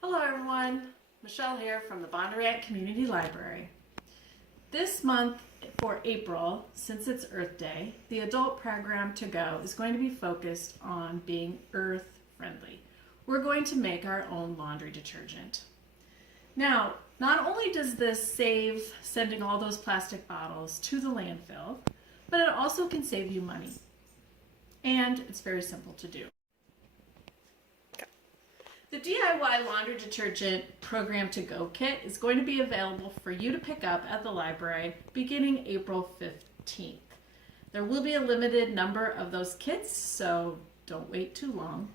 Hello everyone, Michelle here from the Bondurant Community Library. This month for April, since it's Earth Day, the adult program to go is going to be focused on being earth friendly. We're going to make our own laundry detergent. Now, not only does this save sending all those plastic bottles to the landfill, but it also can save you money. And it's very simple to do. The DIY laundry detergent program to go kit is going to be available for you to pick up at the library beginning April 15th. There will be a limited number of those kits, so don't wait too long.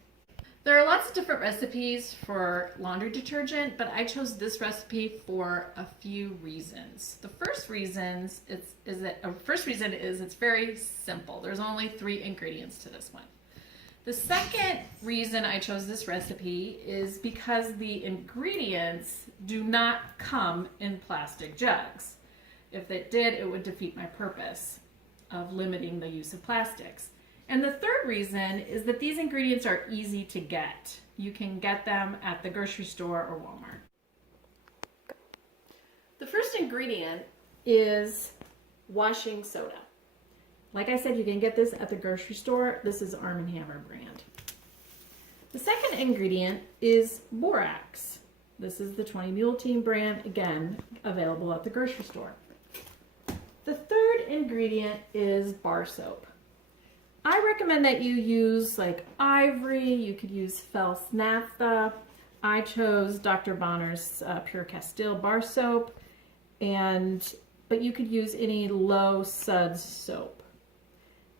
There are lots of different recipes for laundry detergent, but I chose this recipe for a few reasons. The first reason is it's very simple. There's only 3 ingredients to this one. The second reason I chose this recipe is because the ingredients do not come in plastic jugs. If it did, it would defeat my purpose of limiting the use of plastics. And the third reason is that these ingredients are easy to get. You can get them at the grocery store or Walmart. The first ingredient is washing soda. Like I said, you can get this at the grocery store. This is Arm & Hammer brand. The second ingredient is borax. This is the 20 Mule Team brand, again, available at the grocery store. The third ingredient is bar soap. I recommend that you use like Ivory, you could use Fels Naphtha. I chose Dr. Bonner's Pure Castile bar soap, but you could use any low suds soap.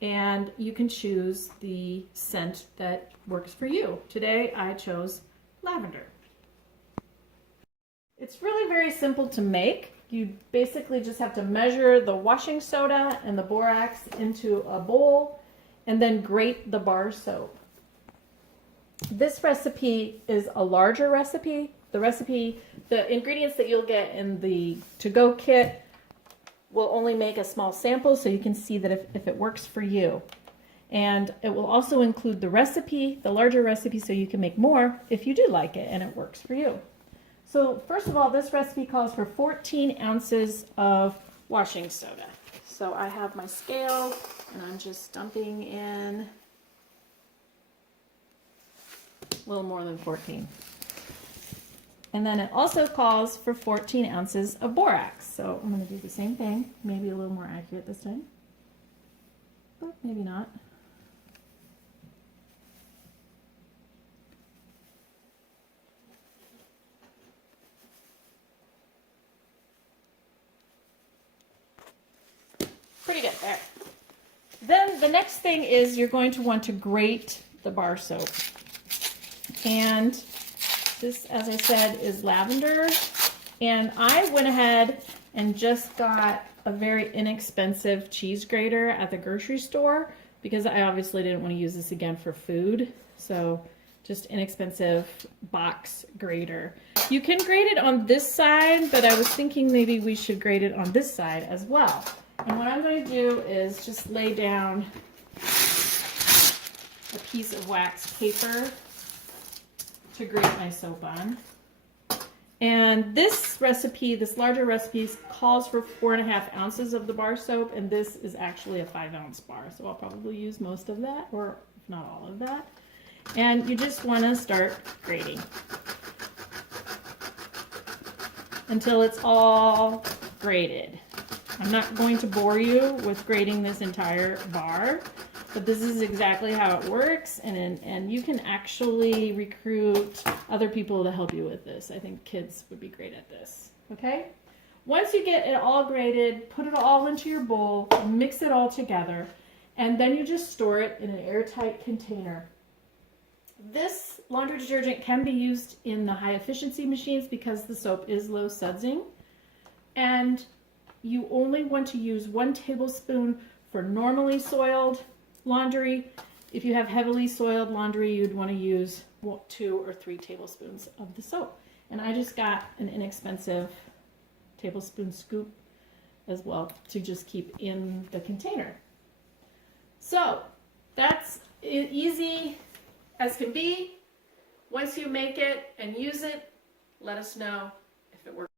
And you can choose the scent that works for you. Today I chose lavender. It's really very simple to make. You basically just have to measure the washing soda and the borax into a bowl and then grate the bar soap. This recipe is a larger recipe. The ingredients that you'll get in the to-go kit will only make a small sample so you can see that if it works for you. And it will also include the recipe, the larger recipe, so you can make more if you do like it and it works for you. So first of all, this recipe calls for 14 ounces of washing soda. So I have my scale and I'm just dumping in a little more than 14. And then it also calls for 14 ounces of borax. So I'm going to do the same thing, maybe a little more accurate this time, but maybe not. Pretty good there. Then the next thing is you're going to want to grate the bar soap. And this, as I said, is lavender, and I went ahead and just got a very inexpensive cheese grater at the grocery store because I obviously didn't want to use this again for food, so just inexpensive box grater. You can grate it on this side, but I was thinking maybe we should grate it on this side as well. And what I'm going to do is just lay down a piece of wax paper to grate my soap on. And this recipe, this larger recipe, calls for 4.5 ounces of the bar soap, and this is actually a 5-ounce bar, so I'll probably use most of that, or if not all of that. And you just want to start grating until it's all grated. I'm not going to bore you with grating this entire bar, but this is exactly how it works, and you can actually recruit other people to help you with this. I think kids would be great at this, okay? Once you get it all grated, put it all into your bowl, mix it all together, and then you just store it in an airtight container. This laundry detergent can be used in the high efficiency machines because the soap is low sudsing, and you only want to use 1 tablespoon for normally soiled laundry. If you have heavily soiled laundry, you'd want to use 2 or 3 tablespoons of the soap. And I just got an inexpensive tablespoon scoop as well to just keep in the container. So that's easy as can be. once you make it and use it, let us know if it works.